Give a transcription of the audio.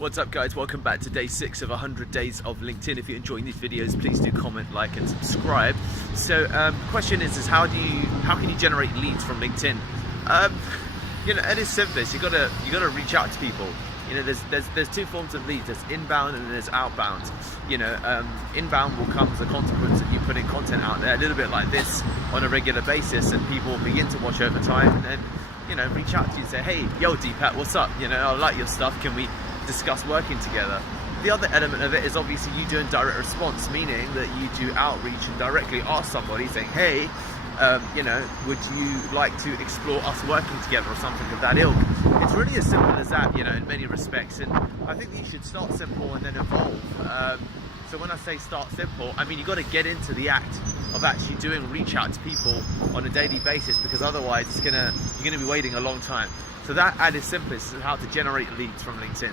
What's up guys, welcome back to day 6 of 100 days of LinkedIn. If you're enjoying these videos, please do comment, like and subscribe. So question is how can you generate leads from LinkedIn? At its simplest, you gotta reach out to people. There's two forms of leads. There's inbound and there's outbound. Inbound will come as a consequence that you put in content out there a little bit like this on a regular basis, and people begin to watch over time and then reach out to you and say, hey, yo Deepak, what's up? I like your stuff, can we discuss working together? The other element of it is obviously you doing direct response, meaning that you do outreach and directly ask somebody saying, hey, would you like to explore us working together or something of that ilk? It's really as simple as that, in many respects, and I think that you should start simple and then evolve. So when I say start simple, I mean you've got to get into the act of actually doing reach out to people on a daily basis, because otherwise you're gonna be waiting a long time. So that at its simplest is how to generate leads from LinkedIn.